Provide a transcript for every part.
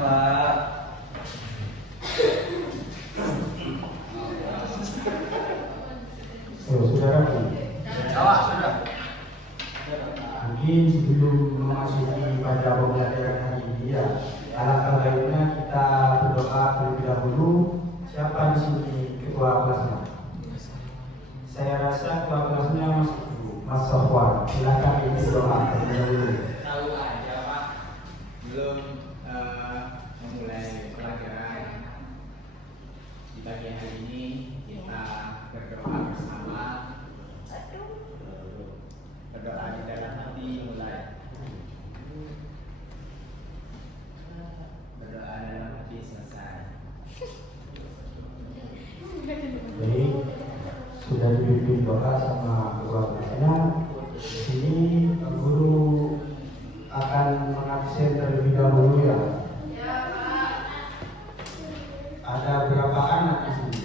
Pak. Saudaraku, Sudah. mungkin sebelum memasuki pada pembelajaran hari ini ya, alangkah baiknya kita berdoa terlebih dahulu. Siapa di sini ketua kelasnya? Saya rasa ketua kelasnya Mas Sofwan. Silakan ibu doa terlebih dahulu. Tahu aja Pak, belum memulai pelajaran. Di pagi hari ini kita berdoa bersama. Berdoa di dalam hati mulai. Berdoa dalam hati selesai. Baik, sudah dipimpin doa sama ketua kelasnya. Di sini guru akan mengabsen terlebih dahulu ya. Ada berapa anak di sini?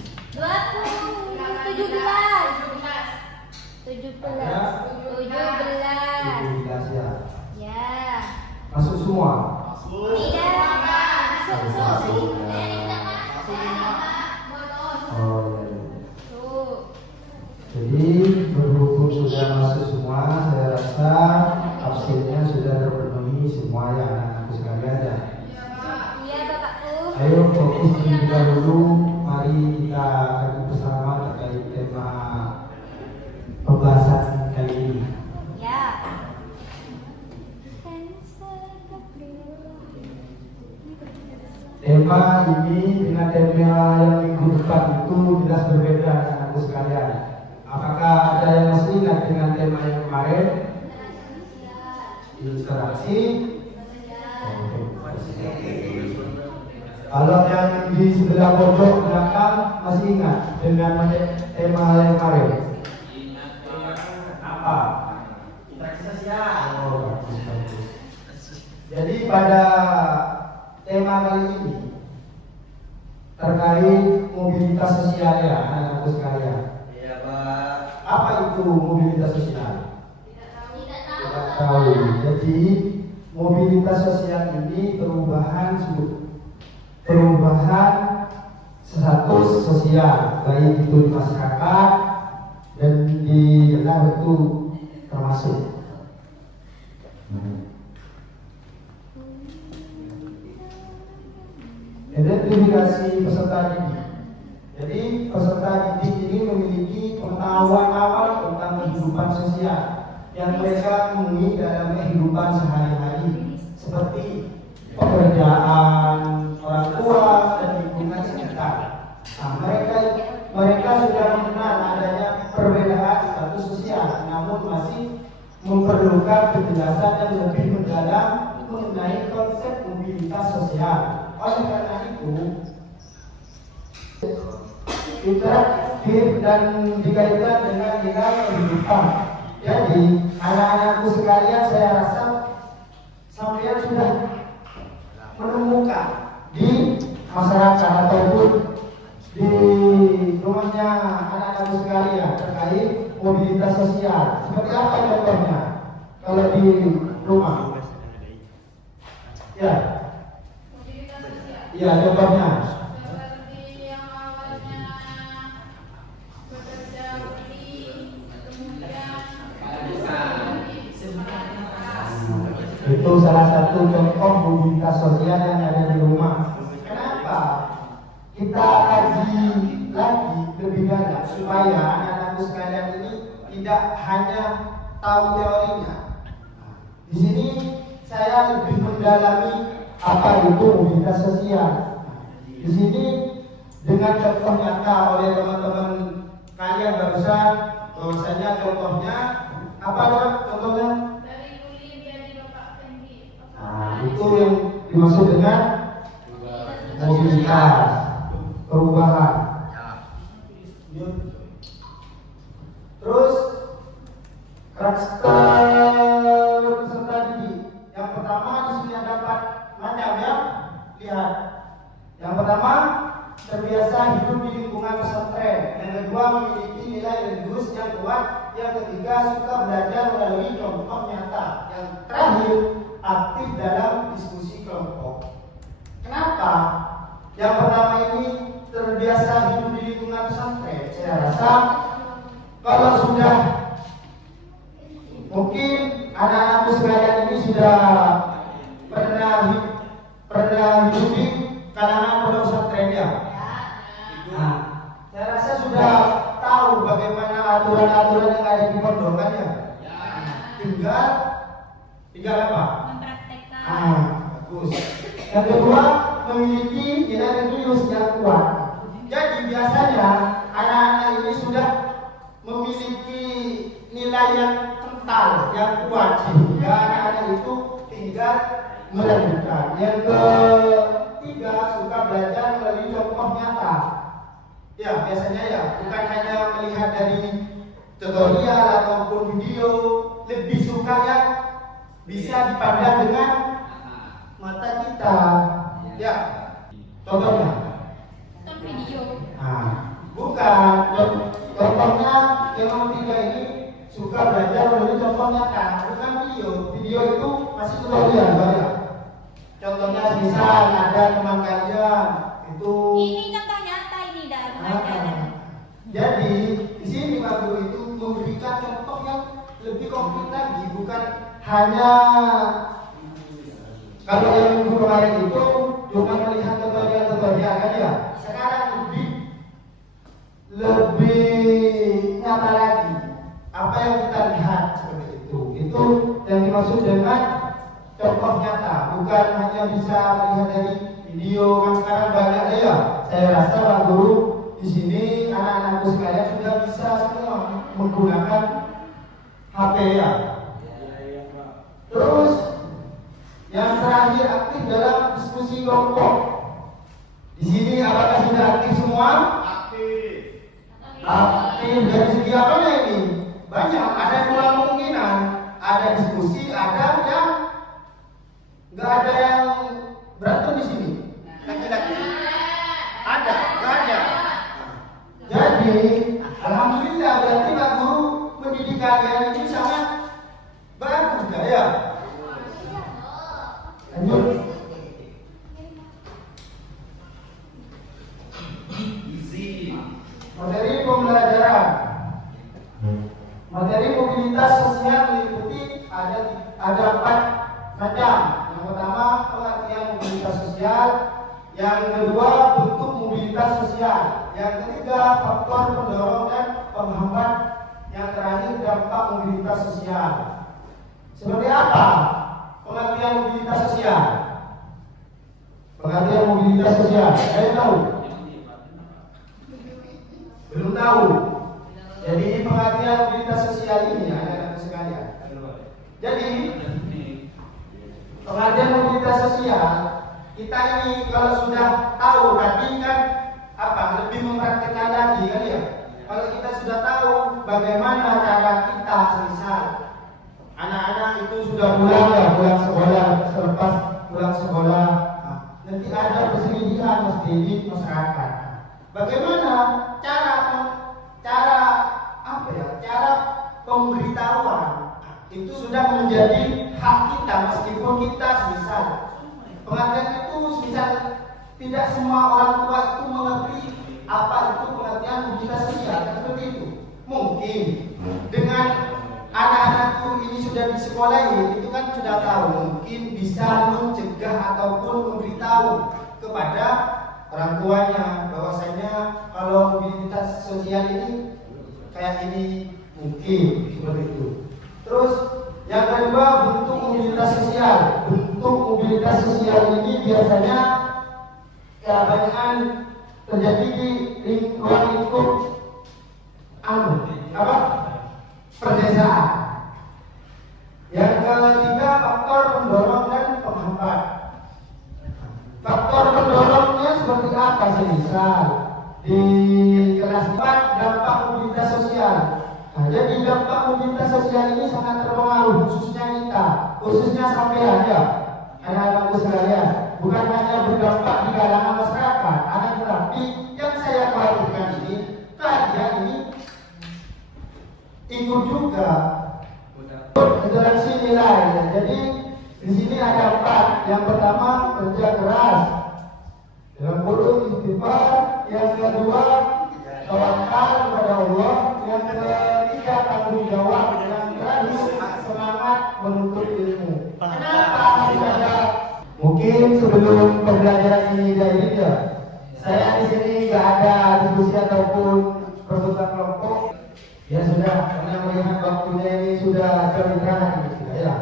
17 ya. ya. Masuk semua? Tidak masuk. Oh iya. Tuh. Jadi berhubung sudah masuk semua, saya rasa absennya sudah terpenuhi semua ya anak-anakku sekalian ya. Iya Bapakku. Ayo fokus terlebih dahulu. Mari kita kaji bersama terkait tema pembahasan kali ini. Ya. Tema ini dengan tema yang minggu depan itu jelas berbeda anak-anakku sekalian. Apakah ada yang masih ingat dengan tema yang kemarin? Ilustrasi. Kalau yang di sebelah pojok belakang masih ingat dengan tema yang kemarin? Apa? Interaksi sosial. Oh, bagus. Jadi pada tema kali ini terkait mobilitas sosial ya anak-anakku sekalian. Iya, Pak. Apa itu mobilitas sosial? Tidak tahu. Jadi mobilitas sosial ini perubahan status sosial, baik itu di masyarakat dan di negara itu termasuk. Identifikasi peserta didik. Jadi peserta didik ini memiliki pengetahuan awal tentang kehidupan sosial yang mereka temui dalam kehidupan sehari-hari, seperti pekerjaan, orang tua, dan lingkungan sekitar. Nah, mereka sudah mengenal adanya perbedaan status sosial, namun masih memerlukan penjelasan yang lebih mendalam mengenai konsep mobilitas sosial. Oleh karena itu, interaktif dan dikaitkan dengan nilai kehidupan. Jadi, anak-anakku sekalian, saya rasa sampai sudah menemukan di masyarakat ataupun di rumahnya anak-anakku sekalian terkait mobilitas sosial. Seperti apa contohnya? Kalau di rumah, ya, ya contohnya. Seperti yang awalnya bekerja kemudian Itu salah satu contoh mobilitas sosial yang ada di rumah. Kenapa? Kita kaji lagi lebih dalam supaya anak-anakku sekalian ini tidak hanya tahu teorinya. Di sini saya lebih mendalami apa itu mobilitas sosial. Di sini dengan contoh nyata oleh teman-teman kalian barusan, bahwasanya contohnya apa dong? Contohnya? dari kulit jadi bapak tinggi. Nah, itu yang dimaksud dengan mobilitas, perubahan. Terus karakter peserta didik. Yang pertama di sini ada 4 macam ya. Lihat. Yang pertama terbiasa hidup di lingkungan pesantren. Yang kedua memiliki nilai religius yang kuat. Yang ketiga suka belajar melalui contoh nyata. Yang terakhir aktif dalam diskusi kelompok. yang pertama ini terbiasa hidup di lingkungan pesantren. Saya rasa kalau sudah mungkin anak-anakku sekalian ini sudah pernah hidup di kalangan pondok pesantren ya. Nah, saya rasa sudah tahu bagaimana aturan-aturan yang ada di pondokan ya. Tinggal apa? Mempraktekkan. Bagus. Yang kedua, memiliki nilai religius yang kuat. Jadi biasanya anak-anak ini sudah memiliki nilai yang kental, yang kuat sehingga anak-anak itu tinggal melanjutkan. Yang ketiga, suka belajar melalui contoh nyata. Ya, biasanya ya, bukan hanya melihat dari tutorial ataupun video, lebih suka yang bisa dipandang dengan mata kita. Ya, contohnya. Nonton video. Bukan. Contohnya yang nomor 3 ini suka belajar melalui contoh nyata, bukan video. Video itu masih tutorial banyak. Contohnya misal ada teman kalian itu. Ini contoh nyata ini dah. Jadi di sini Pak Guru itu memberikan contoh yang lebih konkret lagi, bukan hanya kalau yang minggu kemarin itu cuma melihat tutorial kan ya. Sekarang lebih nyata lagi apa yang kita lihat seperti itu. Itu yang dimaksud dengan contoh nyata, bukan hanya bisa melihat dari video kan sekarang banyak ya. Saya rasa Pak Guru di sini anak-anakku sekalian sudah bisa semua menggunakan HP ya. Terus yang terakhir, aktif dalam diskusi kelompok. Di sini apakah sudah aktif semua? Aktif dari segi apa ini? Banyak, ada dua kemungkinan. Ada diskusi, ada yang nggak ada yang berantem di sini. Laki-laki ada, nggak ada. Jadi, alhamdulillah berarti Pak Guru mendidik kalian ini sangat bagus ya. Lanjut. Materi pembelajaran. Materi mobilitas sosial meliputi ada 4 macam. Yang pertama pengertian mobilitas sosial, yang kedua bentuk mobilitas sosial, yang ketiga faktor pendorong dan penghambat, yang terakhir dampak mobilitas sosial. Seperti apa pengertian mobilitas sosial? Pengertian mobilitas sosial, saya tahu. Belum tahu. Jadi pengertian mobilitas sosial ini anak-anak sekalian. Jadi pengertian mobilitas sosial kita ini kalau sudah tahu tadi kan lebih mempraktikkan lagi kan ya. Kalau kita sudah tahu bagaimana cara kita, misal anak-anak itu sudah pulang sekolah, selepas pulang sekolah, nanti ada perselisihan di masyarakat. Bagaimana cara pemberitahuan itu sudah menjadi hak kita, meskipun kita misal pengertian itu misal tidak semua orang tua itu mengerti apa itu pengertian mobilitas sosial seperti itu. Mungkin dengan anak-anakku ini sudah disekolahi, itu kan sudah tahu, mungkin bisa mencegah ataupun memberitahu kepada orang tuanya bahwasanya kalau mobilitas sosial ini kayak ini, mungkin seperti itu. Terus yang kedua bentuk mobilitas sosial. Bentuk mobilitas sosial ini biasanya kebanyakan terjadi di lingkup perdesaan. Yang ketiga faktor pendorong dan penghambat. Faktor pendorongnya seperti apa sih? Misal di kelas 4 dampak mobilitas sosial. Jadi dampak mobilitas sosial ini sangat terpengaruh khususnya sampean ya, anak-anakku sekalian. Bukan hanya berdampak di kalangan masyarakat, tetapi yang saya khawatirkan ini kalian ini ikut juga interaksi nilai. Jadi di sini ada 4. Yang pertama kerja keras. Dalam kurung istighfar, yang kedua tawakal kepada Allah, yang ketiga tanggung jawab, yang terakhir semangat menuntut ilmu. Kenapa harus ada? Mungkin sebelum pembelajaran ini ya, saya di sini nggak ada diskusi ataupun perebutan kelompok. Ya sudah, karena melihat waktunya ini sudah terlihat gitu ya.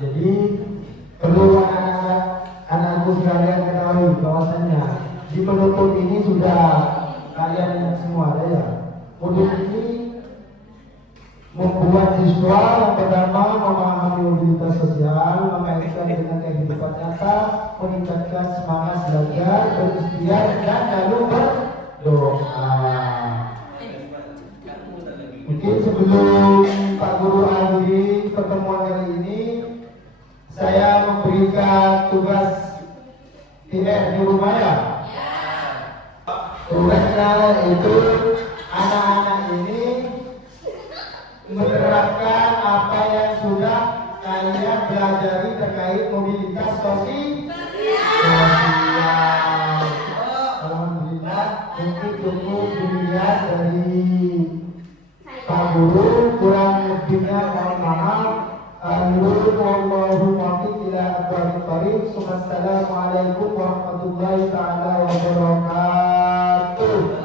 Jadi perlu anak-anakku sekalian ketahui bahwasannya di penutup ini sudah kalian semua ada ya. Penutup ini membuat siswa yang pertama memahami mobilitas sosial, mengaitkan dengan kehidupan nyata, meningkatkan semangat belajar, berikhtiar dan lalu berdoa. Mungkin sebelum Pak Guru akhiri pertemuan kali ini, saya memberikan tugas PR di rumah ya. Tugasnya itu anak-anak ini menerapkan apa yang sudah kalian pelajari terkait mobilitas sosial. Alhamdulillah, mungkin cukup dilihat dari Pak Guru, kurang lebihnya mohon maaf. Wallahu muwaffiq ila aqwamit thariq. Assalamualaikum warahmatullahi taala wabarakatuh.